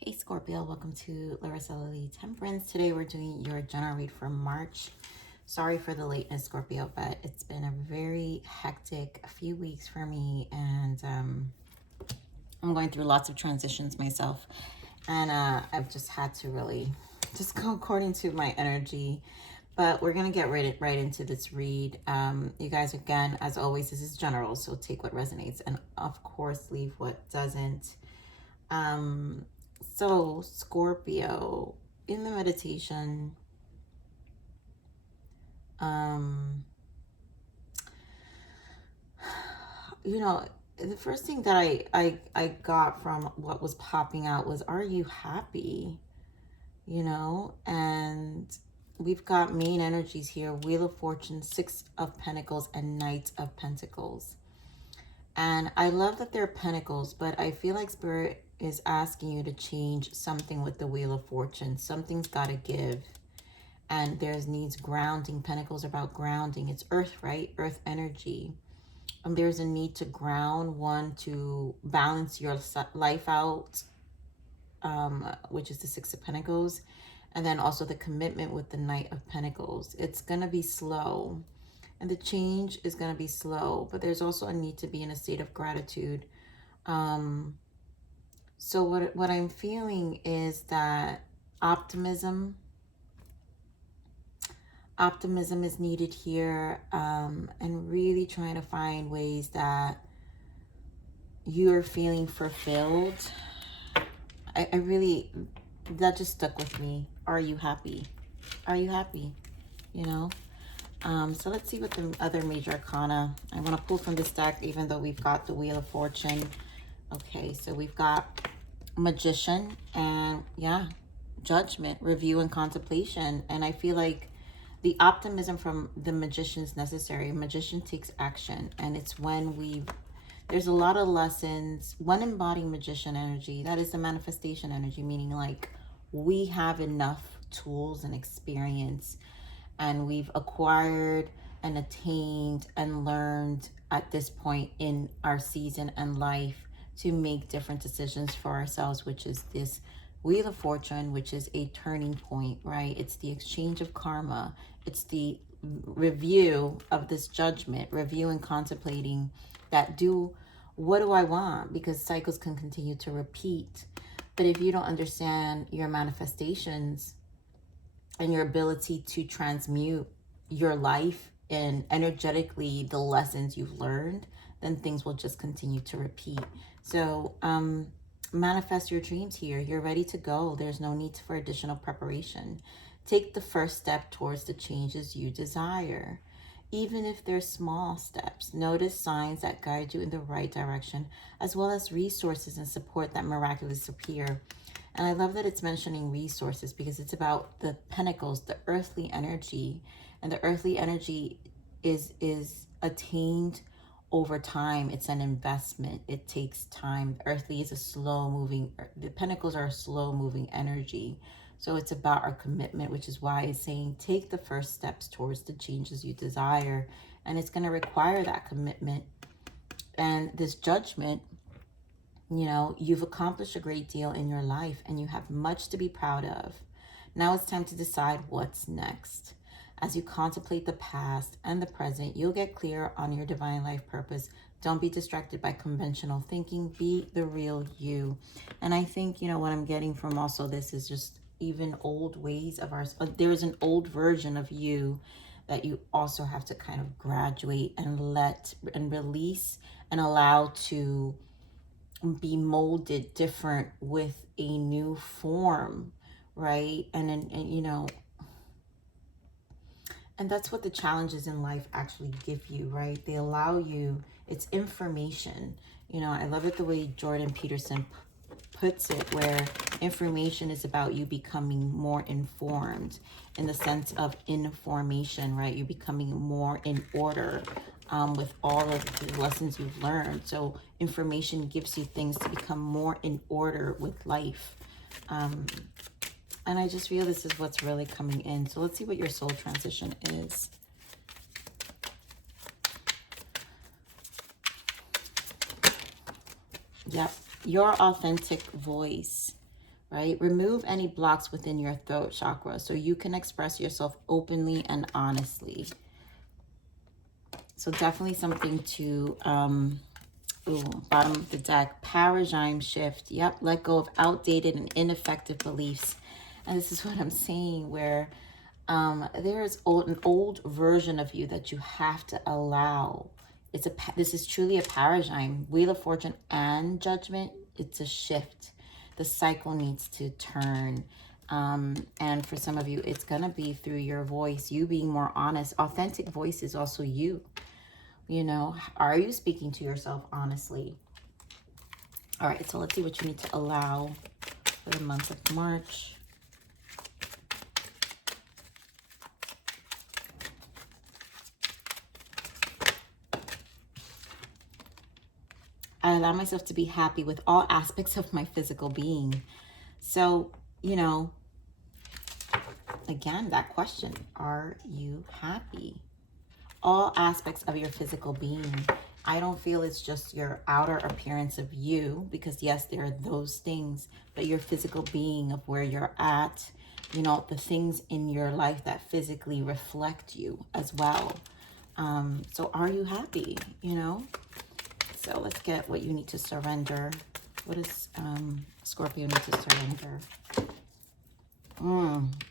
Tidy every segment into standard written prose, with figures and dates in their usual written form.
Hey Scorpio, welcome to Larissa Lily Temperance. Today we're doing your general read for March. Sorry for the lateness, Scorpio, but it's been a very hectic few weeks for me, and I'm going through lots of transitions myself, and I've just had to really just go according to my energy. But we're gonna get right into this read. You guys, again, as always, this is general, so take what resonates, and of course, leave what doesn't. So Scorpio, in the meditation, you know, the first thing that I got from what was popping out was, are you happy? You know, and we've got main energies here: Wheel of Fortune, Six of Pentacles, and Knight of Pentacles. And I love that they're pentacles, but I feel like Spirit is asking you to change something with the Wheel of Fortune. Something's got to give. And there's needs grounding. Pentacles are about grounding. It's earth, right? Earth energy. And there's a need to ground, one, to balance your life out, which is the Six of Pentacles. And then also the commitment with the Knight of Pentacles. It's going to be slow. And the change is going to be slow, but there's also a need to be in a state of gratitude. So what I'm feeling is that optimism is needed here, and really trying to find ways that you're feeling fulfilled. I really, that just stuck with me. Are you happy? Are you happy? You know? So let's see what the other major arcana. I want to pull from this deck, even though we've got the Wheel of Fortune. Okay, so we've got Magician and, yeah, Judgment, Review, and Contemplation. And I feel like the optimism from the Magician is necessary. Magician takes action, and it's when there's a lot of lessons. One embodying Magician energy, that is the manifestation energy, meaning like we have enough tools and experience, and we've acquired and attained and learned at this point in our season and life to make different decisions for ourselves, which is this Wheel of Fortune, which is a turning point, right? It's the exchange of karma. It's the review of this judgment, review and contemplating that what do I want? Because cycles can continue to repeat. But if you don't understand your manifestations and your ability to transmute your life and energetically the lessons you've learned, then things will just continue to repeat. So manifest your dreams here. You're ready to go. There's no need for additional preparation. Take the first step towards the changes you desire. Even if they're small steps, notice signs that guide you in the right direction, as well as resources and support that miraculously appear. And I love that it's mentioning resources, because it's about the pentacles, the earthly energy. And the earthly energy is attained over time. It's an investment. It takes time. Earthly is a slow moving, the pentacles are a slow moving energy. So it's about our commitment, which is why it's saying take the first steps towards the changes you desire. And it's going to require that commitment. And this judgment, you know, you've accomplished a great deal in your life and you have much to be proud of. Now it's time to decide what's next. As you contemplate the past and the present, you'll get clear on your divine life purpose. Don't be distracted by conventional thinking. Be the real you. And I think, you know, what I'm getting from also this is just even old ways of ours. There's an old version of you that you also have to kind of graduate and let and release and allow to be molded different with a new form, right? And you know, and that's what the challenges in life actually give you, right? They allow you, it's information. You know, I love it the way Jordan Peterson puts it, where information is about you becoming more informed in the sense of information, right? You're becoming more in order with all of the lessons you've learned. So information gives you things to become more in order with life. And I just feel this is what's really coming in. So let's see what your soul transition is. Yep, your authentic voice, right? Remove any blocks within your throat chakra so you can express yourself openly and honestly. So definitely something to, bottom of the deck, paradigm shift. Yep, let go of outdated and ineffective beliefs. And this is what I'm saying, where there's an old version of you that you have to allow. This is truly a paradigm. Wheel of Fortune and Judgment, it's a shift. The cycle needs to turn. And for some of you, it's going to be through your voice, you being more honest. Authentic voice is also you. You know, are you speaking to yourself honestly? All right, so let's see what you need to allow for the month of March. I allow myself to be happy with all aspects of my physical being. So, you know, again, that question, are you happy? All aspects of your physical being. I don't feel it's just your outer appearance of you, because yes, there are those things, but your physical being of where you're at, you know, the things in your life that physically reflect you as well. So are you happy, you know? So let's get what you need to surrender. What does Scorpio need to surrender?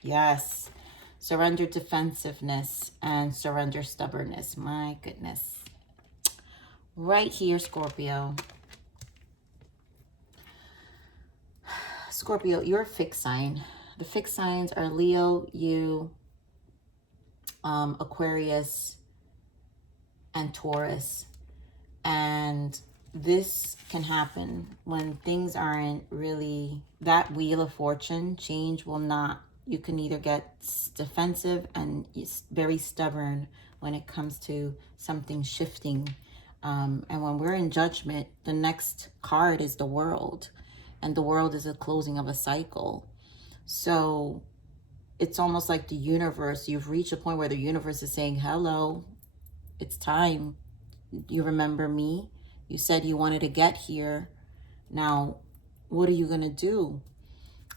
Yes. Surrender defensiveness and surrender stubbornness. My goodness. Right here, Scorpio. Scorpio, you're a fixed sign. The fixed signs are Leo, you, Aquarius, and Taurus. And this can happen when things aren't really, that Wheel of Fortune, change will not, you can either get defensive and very stubborn when it comes to something shifting. And when we're in Judgment, the next card is the World. And the World is a closing of a cycle. So it's almost like the universe, you've reached a point where the universe is saying, hello, it's time. You remember me? You said you wanted to get here. Now, what are you going to do?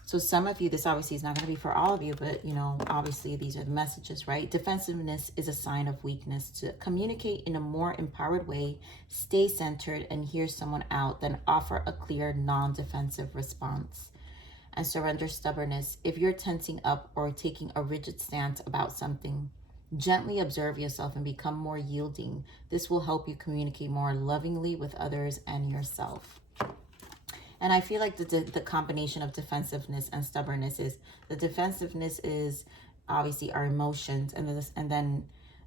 So some of you, this obviously is not going to be for all of you, but, you know, obviously these are the messages, right? Defensiveness is a sign of weakness. To communicate in a more empowered way, stay centered and hear someone out, then offer a clear, non-defensive response. And surrender stubbornness. If you're tensing up or taking a rigid stance about something, gently observe yourself and become more yielding. This will help you communicate more lovingly with others and yourself. And I feel like the combination of defensiveness and stubbornness is, the defensiveness is obviously our emotions, and then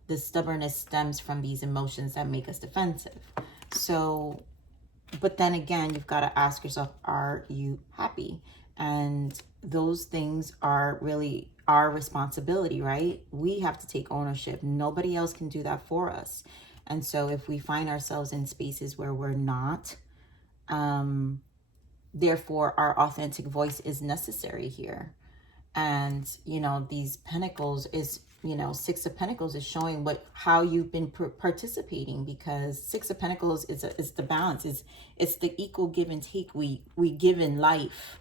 the stubbornness stems from these emotions that make us defensive. So, but then again, you've got to ask yourself, are you happy? And those things are really our responsibility, right? We have to take ownership. Nobody else can do that for us. And so if we find ourselves in spaces where we're not, therefore our authentic voice is necessary here. And, you know, these Pentacles is, you know, Six of Pentacles is showing how you've been participating, because Six of Pentacles is the balance. It's the equal give and take we give in life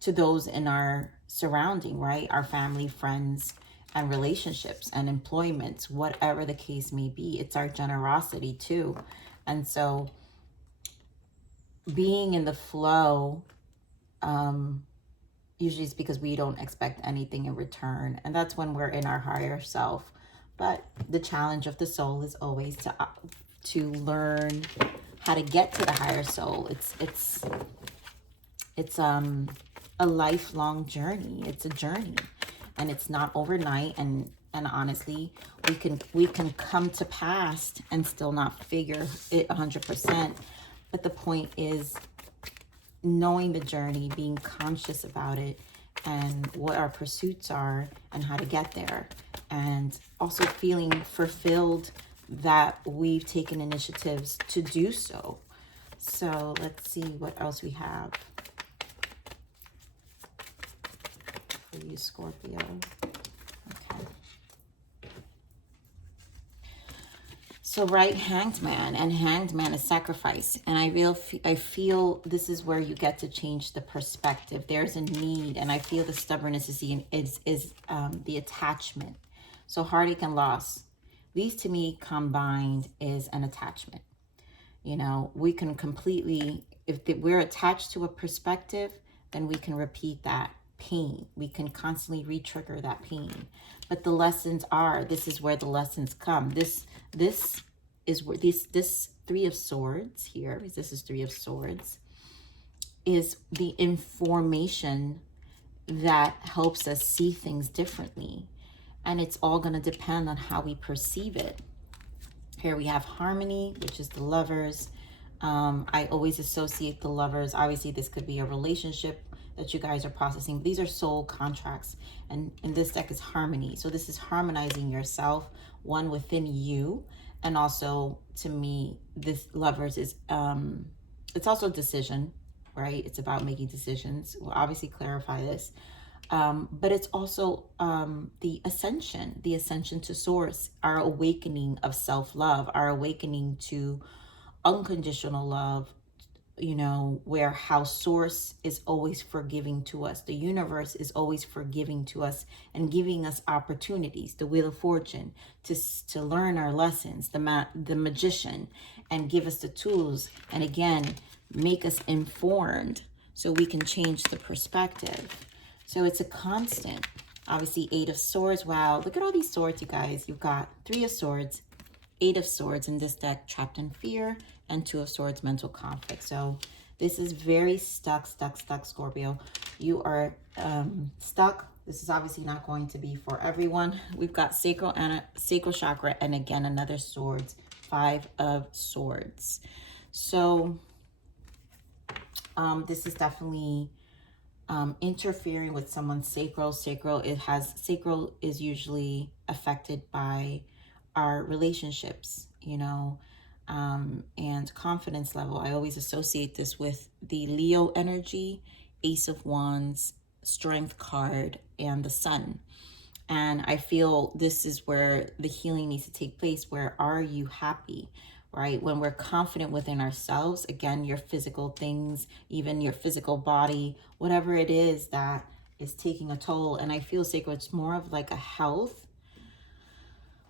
to those in our surrounding, right? Our family, friends, and relationships and employments, whatever the case may be. It's our generosity too. And so being in the flow, usually it's because we don't expect anything in return. And that's when we're in our higher self. But the challenge of the soul is always to learn how to get to the higher soul. It's a lifelong journey. It's a journey, and it's not overnight. And honestly, we can come to pass and still not figure it 100%. But the point is knowing the journey, being conscious about it, and what our pursuits are and how to get there, and also feeling fulfilled that we've taken initiatives to do so. So let's see what else we have for you, Scorpio. Okay. So right, Hanged Man, and Hanged Man is sacrifice. And I feel this is where you get to change the perspective. There's a need, and I feel the stubbornness is the attachment. So heartache and loss. These to me combined is an attachment. You know, we can completely, if we're attached to a perspective, then we can repeat that pain. We can constantly re-trigger that pain. But the lessons are, this is where the lessons come. This is where this Three of Swords here, this is Three of Swords, is the information that helps us see things differently. And it's all going to depend on how we perceive it. Here we have Harmony, which is the Lovers. I always associate the Lovers. Obviously, this could be a relationship that you guys are processing. These are soul contracts. And in this deck is Harmony. So this is harmonizing yourself, one within you. And also, to me, this Lovers is, it's also decision, right? It's about making decisions. We'll obviously clarify this. But it's also the ascension to source, our awakening of self-love, our awakening to unconditional love, you know, where how source is always forgiving to us. The universe is always forgiving to us and giving us opportunities, the Wheel of Fortune, to learn our lessons, the Magician, and give us the tools. And again, make us informed so we can change the perspective. So it's a constant. Obviously, Eight of Swords. Wow, look at all these swords, you guys. You've got Three of Swords, Eight of Swords in this deck, trapped in fear, and Two of Swords, mental conflict. So this is very stuck, Scorpio. You are stuck. This is obviously not going to be for everyone. We've got sacral chakra, and again, another swords, Five of Swords. So this is definitely interfering with someone's sacral. Sacral is usually affected by our relationships, you know, and confidence level. I always associate this with the Leo energy, Ace of Wands, Strength card, and the Sun. And I feel this is where the healing needs to take place. Where are you happy? Right? When we're confident within ourselves, again, your physical things, even your physical body, whatever it is that is taking a toll. And I feel sacred, it's more of like a health.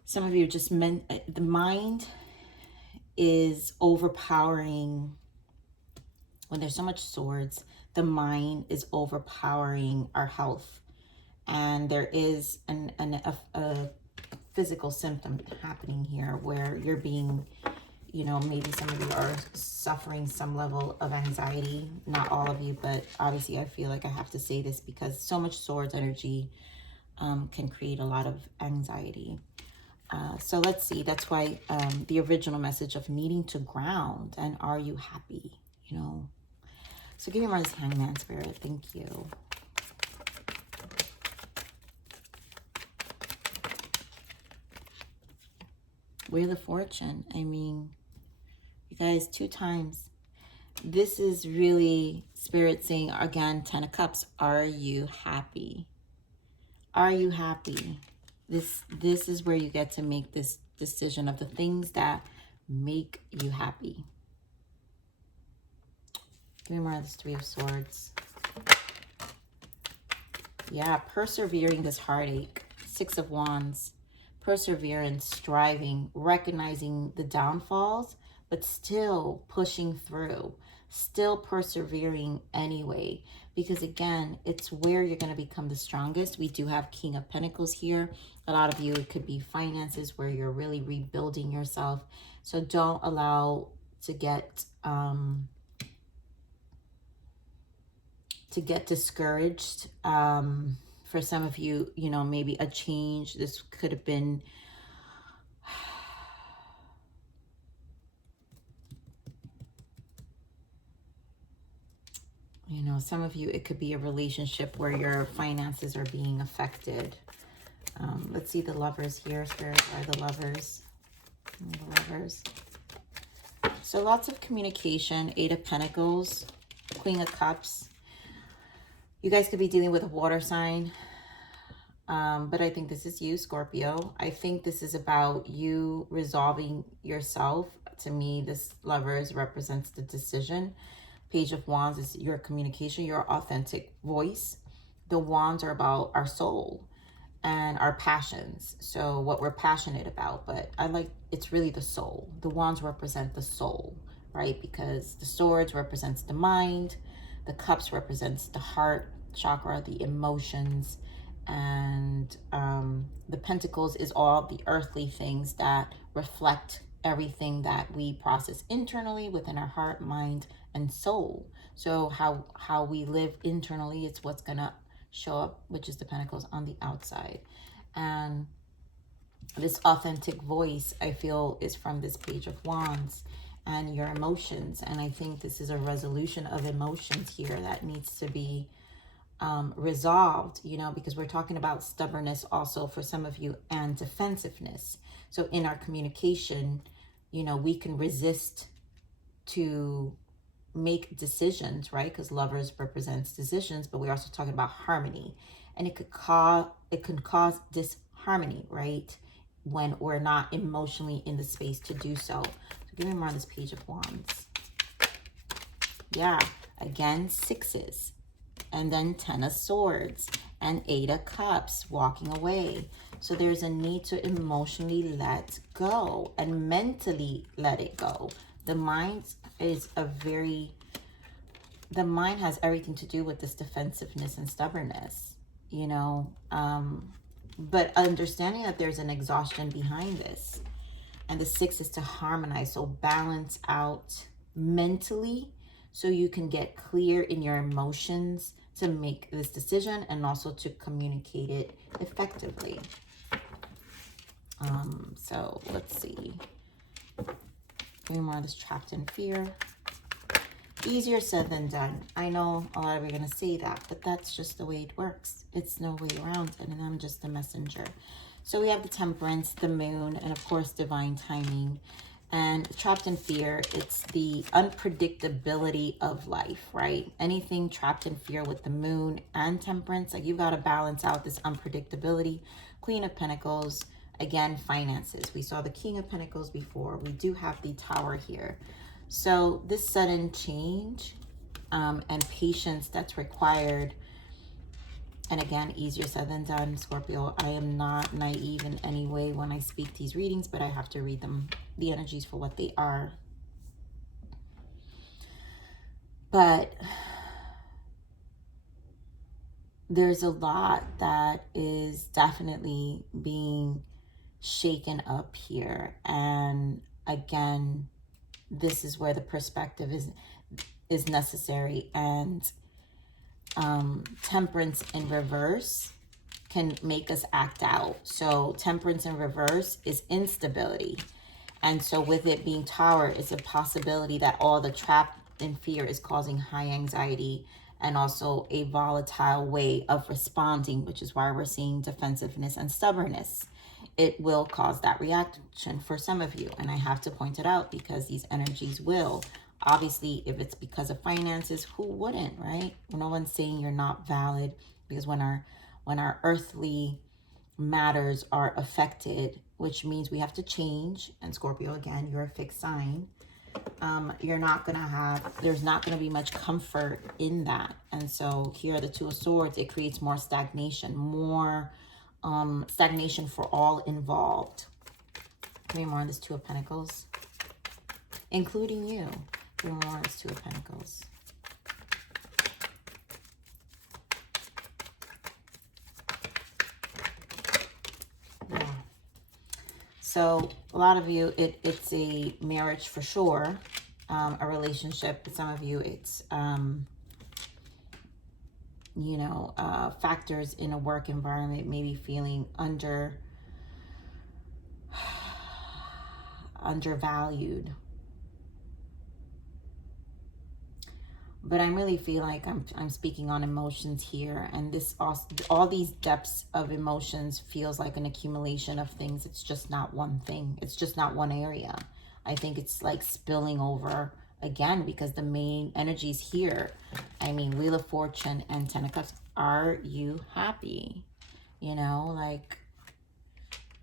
Some of you just meant the mind is overpowering. When there's so much swords, the mind is overpowering our health. And there is a physical symptom happening here where you're being, you know, maybe some of you are suffering some level of anxiety. Not all of you, but obviously I feel like I have to say this because so much swords energy can create a lot of anxiety. So let's see. That's why the original message of needing to ground and are you happy, you know. So give me more of this Hangman spirit. Thank you. Wheel of Fortune. I mean, you guys, 2 times. This is really Spirit saying, again, 10 of Cups. Are you happy? Are you happy? This is where you get to make this decision of the things that make you happy. Give me more of this Three of Swords. Yeah, persevering this heartache. Six of Wands. Perseverance, striving, recognizing the downfalls, but still pushing through, still persevering anyway. Because again, it's where you're going to become the strongest. We do have King of Pentacles here. A lot of you, it could be finances where you're really rebuilding yourself. So don't allow to get discouraged. For some of you, you know, maybe a change. This could have been you know, some of you, it could be a relationship where your finances are being affected. Let's see the Lovers here. Spirit are the Lovers. The Lovers. So lots of communication. Eight of Pentacles. Queen of Cups. You guys could be dealing with a water sign. But I think this is you, Scorpio. I think this is about you resolving yourself. To me, this Lovers represents the decision. Page of Wands is your communication, your authentic voice. The Wands are about our soul and our passions. So what we're passionate about. But I like, it's really the soul. The Wands represent the soul, right? Because the Swords represents the mind. The Cups represents the heart chakra, the emotions. And the Pentacles is all the earthly things that reflect everything that we process internally within our heart, mind, and soul. So how we live internally, it's what's gonna show up, which is the Pentacles on the outside. And this authentic voice, I feel, is from this Page of Wands and your emotions. And I think this is a resolution of emotions here that needs to be resolved, you know, because we're talking about stubbornness also for some of you, and defensiveness. So in our communication, you know, we can resist to make decisions, right? Because Lovers represents decisions, but we're also talking about harmony, and it can cause disharmony, right? When we're not emotionally in the space to do so. So give me more on this Page of Wands. Yeah, again, sixes. And then 10 of Swords and 8 of Cups, walking away. So there's a need to emotionally let go and mentally let it go. The mind is the mind has everything to do with this defensiveness and stubbornness, you know, but understanding that there's an exhaustion behind this. And the 6 is to harmonize, so balance out mentally so you can get clear in your emotions to make this decision and also to communicate it effectively. So let's see. Give me more of this trapped in fear. Easier said than done. I know a lot of you are going to say that, but that's just the way it works. It's no way around it, and I'm just a messenger. So we have the Temperance, the Moon, and of course, divine timing. And trapped in fear, it's the unpredictability of life, right? Anything trapped in fear with the Moon and Temperance, like you got to balance out this unpredictability. Queen of Pentacles, again, finances. We saw the King of Pentacles before. We do have the Tower here. So this sudden change and patience that's required, and again, easier said than done, Scorpio. I am not naive in any way when I speak these readings, but I have to read them, the energies, for what they are. But there's a lot that is definitely being shaken up here. And again, this is where the perspective is necessary. And Temperance in reverse can make us act out. So Temperance in reverse is instability. And so with it being Tower, it's a possibility that all the trap in fear is causing high anxiety and also a volatile way of responding, which is why we're seeing defensiveness and stubbornness. It will cause that reaction for some of you. And I have to point it out because these energies will. Obviously, if it's because of finances, who wouldn't, right? No one's saying you're not valid, because when our earthly matters are affected, which means we have to change, and Scorpio, again, you're a fixed sign, there's not going to be much comfort in that. And so here are the Two of Swords. It creates more stagnation, stagnation for all involved. Give me more on this Two of Pentacles, including you. Give me more on this Two of Pentacles. Yeah. So a lot of you, it's a marriage for sure, a relationship. But some of you, it's you know, factors in a work environment, maybe feeling undervalued. But I really feel like I'm speaking on emotions here, and this also, all these depths of emotions feels like an accumulation of things. It's just not one thing. It's just not one area. I think it's like spilling over again, because the main energies here, I mean, Wheel of Fortune and Ten of Cups. Are you happy? You know, like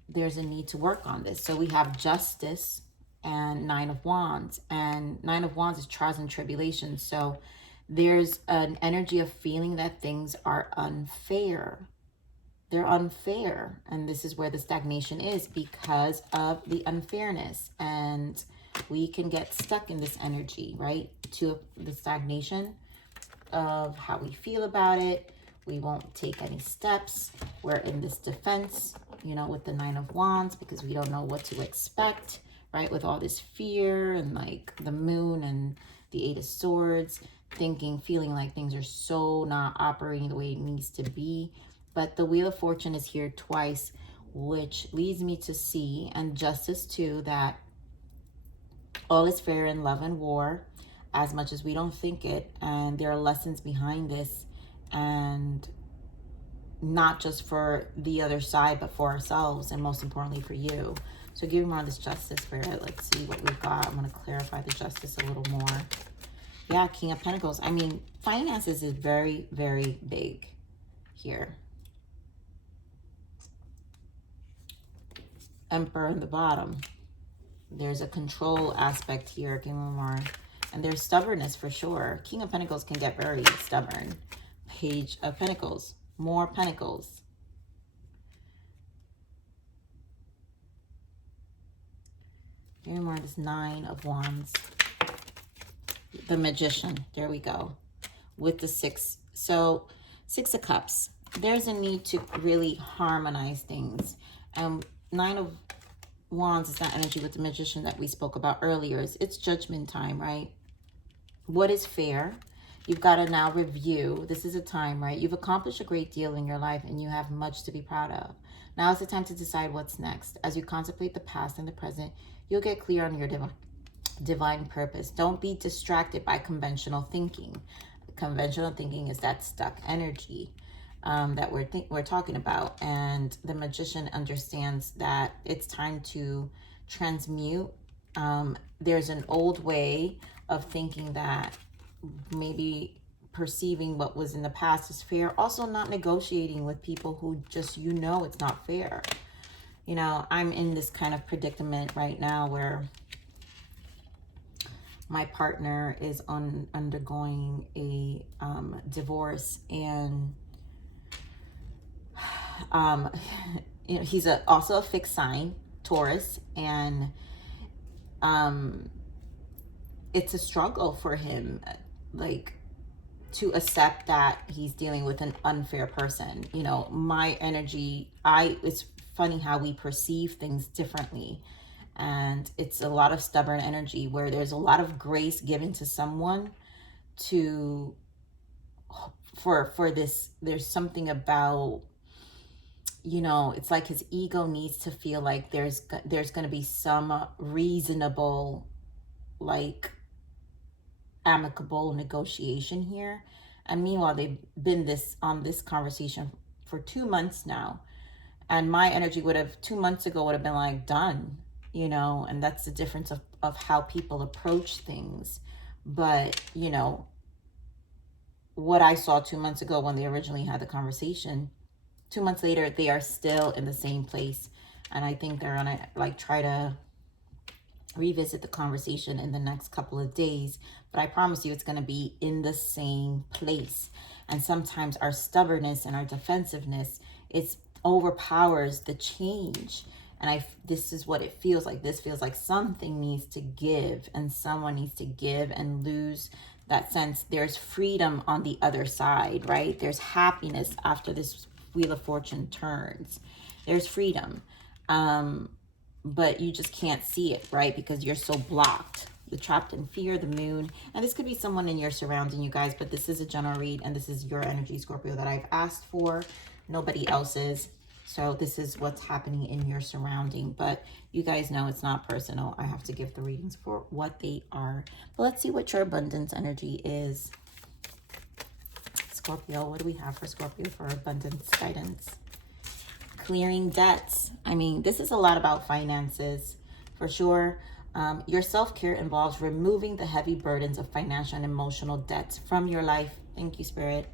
there's a need to work on this. So we have Justice and Nine of Wands. And Nine of Wands is trials and tribulations. So there's an energy of feeling that things are unfair. They're unfair. And this is where the stagnation is, because of the unfairness. And we can get stuck in this energy, right? To the stagnation of how we feel about it. We won't take any steps. We're in this defense, you know, with the Nine of Wands, because we don't know what to expect, right? With all this fear and like the Moon and the Eight of Swords, feeling like things are so not operating the way it needs to be. But the Wheel of Fortune is here twice, which leads me to see, and Justice too, that all is fair in love and war, as much as we don't think it. And there are lessons behind this, and not just for the other side, but for ourselves, and most importantly for you. So give me more on this Justice, Spirit. Let's see what we've got. I'm going to clarify the Justice a little more. Yeah, King of Pentacles. I mean, finances is very, very big here. Emperor in the bottom. There's a control aspect here. Give me more. And there's stubbornness for sure. King of Pentacles can get very stubborn. Page of Pentacles. More Pentacles. Give me more of this Nine of Wands. The Magician. There we go. With the Six. So, Six of Cups. There's a need to really harmonize things. And Nine of Wands is that energy with the Magician that we spoke about earlier. It's judgment time, right? What is fair? You've got to now review. This is a time, right? You've accomplished a great deal in your life and you have much to be proud of. Now is the time to decide what's next. As you contemplate the past and the present, you'll get clear on your divine purpose. Don't be distracted by conventional thinking. Conventional thinking is that stuck energy that we're talking about. And the Magician understands that it's time to transmute. There's an old way of thinking that maybe perceiving what was in the past is fair. Also not negotiating with people who just, you know, it's not fair. You know, I'm in this kind of predicament right now where my partner is undergoing a divorce, and you know, he's also a fixed sign, Taurus, and it's a struggle for him, like, to accept that he's dealing with an unfair person. You know, my energy, it's funny how we perceive things differently. And it's a lot of stubborn energy where there's a lot of grace given to someone to, for this, there's something about, you know, it's like his ego needs to feel like there's going to be some reasonable, like, amicable negotiation here. And meanwhile, they've been on this conversation for 2 months now. And my energy would have 2 months ago would have been like, done, you know, and that's the difference of how people approach things. But, you know, what I saw 2 months ago when they originally had the conversation, 2 months later, they are still in the same place. And I think they're gonna, like, try to revisit the conversation in the next couple of days. But I promise you, it's going to be in the same place. And sometimes our stubbornness and our defensiveness, it overpowers the change. And this is what it feels like. This feels like something needs to give, and someone needs to give and lose that sense. There's freedom on the other side, right? There's happiness after this Wheel of Fortune turns. There's freedom. But you just can't see it, right? Because you're so blocked. The Trapped in Fear, the Moon. And this could be someone in your surrounding, you guys. But this is a general read. And this is your energy, Scorpio, that I've asked for. Nobody else's. So this is what's happening in your surrounding. But you guys know it's not personal. I have to give the readings for what they are. But let's see what your abundance energy is. Scorpio, what do we have for Scorpio for abundance guidance? Clearing debts. I mean, this is a lot about finances for sure. Your self-care involves removing the heavy burdens of financial and emotional debts from your life. Thank you, Spirit.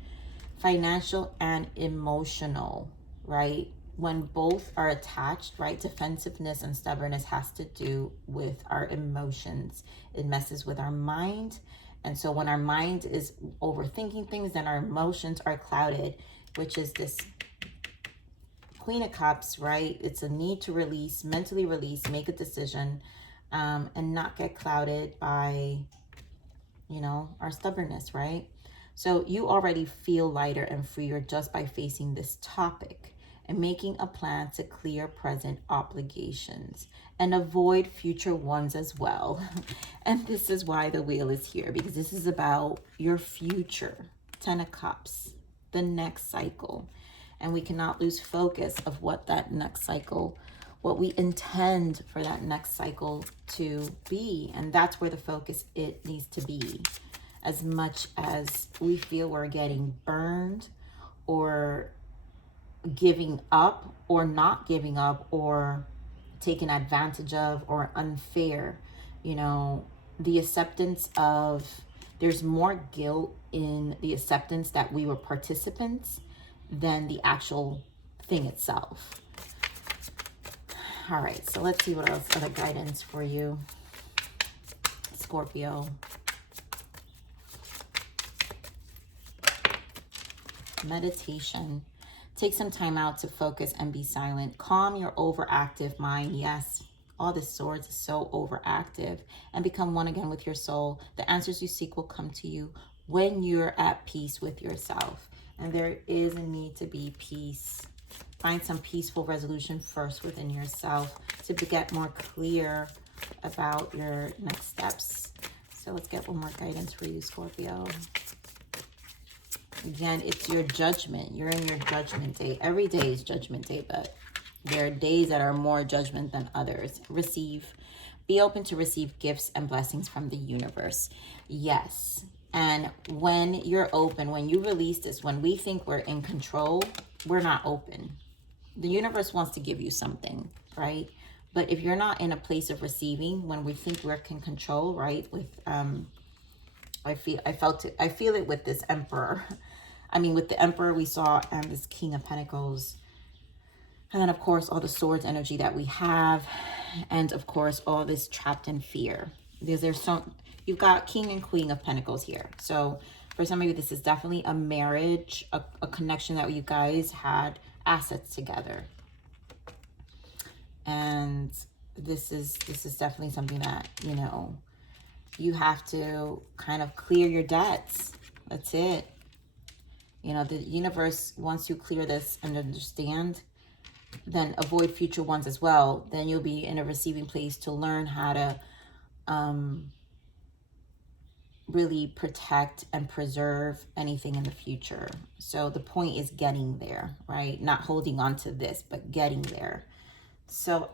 Financial and emotional. right? When both are attached, right? Defensiveness and stubbornness has to do with our emotions. It messes with our mind. And so when our mind is overthinking things, then our emotions are clouded, which is this Queen of Cups, right? It's a need to release, mentally release, make a decision, and not get clouded by, you know, our stubbornness, right? So you already feel lighter and freer just by facing this topic and making a plan to clear present obligations and avoid future ones as well. And this is why the wheel is here, because this is about your future. 10 of Cups, the next cycle. And we cannot lose focus of what that next cycle, what we intend for that next cycle to be. And that's where the focus it needs to be. As much as we feel we're getting burned or giving up or not giving up or taken advantage of or unfair, you know, the acceptance of, there's more guilt in the acceptance that we were participants than the actual thing itself. All right, so let's see what else, other guidance for you, Scorpio. Meditation. Take some time out to focus and be silent. Calm your overactive mind. Yes, all this swords is so overactive. And become one again with your soul. The answers you seek will come to you when you're at peace with yourself. And there is a need to be peace. Find some peaceful resolution first within yourself to get more clear about your next steps. So let's get one more guidance for you, Scorpio. Again, it's your judgment. You're in your judgment day. Every day is judgment day, but there are days that are more judgment than others. Receive. Be open to receive gifts and blessings from the universe. Yes. And when you're open, when you release this, when we think we're in control, we're not open. The universe wants to give you something, right? But if you're not in a place of receiving, when we think we're in control, right? With I feel it with this Emperor. I mean, with the Emperor we saw and this King of Pentacles. And then, of course, all the swords energy that we have. And, of course, all this trapped in fear. Because there's some, you've got King and Queen of Pentacles here. So, for some of you, this is definitely a marriage, a connection that you guys had assets together. And this is definitely something that, you know, you have to kind of clear your debts. That's it. You know, the universe, once you clear this and understand, then avoid future ones as well. Then you'll be in a receiving place to learn how to really protect and preserve anything in the future. So the point is getting there, right? Not holding on to this, but getting there. So,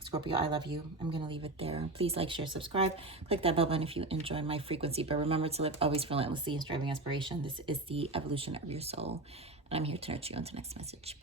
Scorpio, I love you. I'm going to leave it there. Please like, share, subscribe. Click that bell button if you enjoy my frequency. But remember to live always relentlessly in striving aspiration. This is the evolution of your soul. And I'm here to nurture you. Until next message.